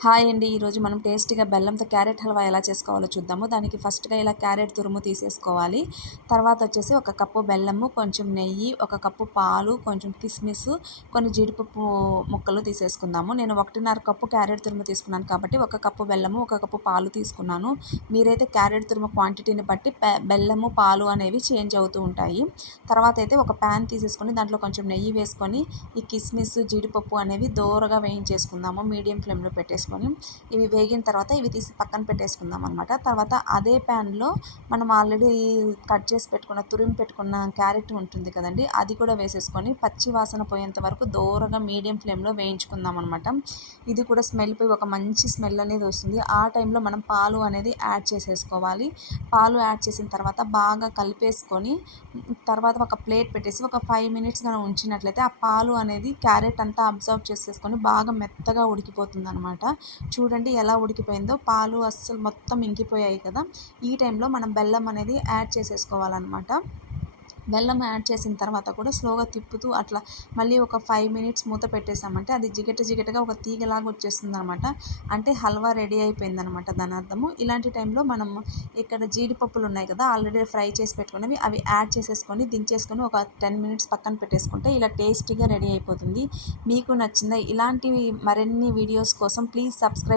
Hi అండి. ఈరోజు మనం టేస్టీగా బెల్లంతో క్యారెట్ హల్వా ఎలా చేసుకోవాలో చూద్దాము. దానికి ఫస్ట్‌గా ఇలా క్యారెట్ తురుము తీసేసుకోవాలి. తర్వాత వచ్చేసి ఒక కప్పు బెల్లము, కొంచెం నెయ్యి, ఒక కప్పు పాలు, కొంచెం కిస్మిస్, కొన్ని జీడిపప్పు ముక్కలు తీసేసుకుందాము. నేను 1.5 కప్పు క్యారెట్ తురుము తీసుకున్నాను కాబట్టి 1 కప్పు బెల్లము, 1 కప్పు పాలు తీసుకున్నాను. మీరైతే క్యారెట్ తురుము క్వాంటిటీని బట్టి బెల్లము, పాలు అనేవి చేంజ్ అవుతూ ఉంటాయి. తర్వాత అయితే ఒక ప్యాన్ తీసేసుకొని దాంట్లో కొంచెం నెయ్యి వేసుకొని ఈ కిస్మిస్, జీడిపప్పు అనేవి దోరగా వేయించేసుకుందాము. మీడియం ఫ్లేమ్‌లో పెట్టేసుకొని ఇవి వేగిన తర్వాత ఇవి తీసి పక్కన పెట్టేసుకుందాం అనమాట. తర్వాత అదే ప్యాన్‌లో మనం ఆల్రెడీ కట్ చేసి పెట్టుకున్న, తురిమి పెట్టుకున్న క్యారెట్ ఉంటుంది కదండీ! అది కూడా వేసేసుకొని పచ్చి వాసన పోయేంత వరకు దోరగా మీడియం ఫ్లేమ్‌లో వేయించుకుందాం అనమాట. ఇది కూడా స్మెల్ పోయి ఒక మంచి స్మెల్ అనేది వస్తుంది. ఆ టైంలో మనం పాలు అనేది యాడ్ చేసేసుకోవాలి. పాలు యాడ్ చేసిన తర్వాత బాగా కలిపేసుకొని తర్వాత ఒక ప్లేట్ పెట్టేసి ఒక 5 మినిట్స్ గాని ఉంచినట్లయితే ఆ పాలు అనేది క్యారెట్ అంతా అబ్జర్వ్ చేసేసుకొని బాగా మెత్తగా ఉడికిపోతుందనమాట. చూడండి ఎలా ఉడికిపోయిందో, పాలు అస్సలు మొత్తం ఇంకిపోయాయి కదా! ఈ టైంలో మనం బెల్లం అనేది యాడ్ చేసేసుకోవాలనమాట. బెల్లం యాడ్ చేసిన తర్వాత కూడా స్లోగా తిప్పుతూ అట్లా మళ్ళీ ఒక 5 మినిట్స్ మూత పెట్టేసామంటే అది జిగట జిగటగా ఒక తీగలాగా వచ్చేస్తుందనమాట. అంటే హల్వా రెడీ అయిపోయిందనమాట దాని అర్థము. ఇలాంటి టైంలో మనం ఇక్కడ జీడిపప్పులు ఉన్నాయి కదా! ఆల్రెడీ ఫ్రై చేసి పెట్టుకున్నవి అవి యాడ్ చేసేసుకొని దించేసుకొని ఒక 10 మినిట్స్ పక్కన పెట్టేసుకుంటే ఇలా టేస్టీగా రెడీ అయిపోతుంది. మీకు నచ్చిందా? ఇలాంటివి మరిన్ని వీడియోస్ కోసం ప్లీజ్ సబ్స్క్రైబ్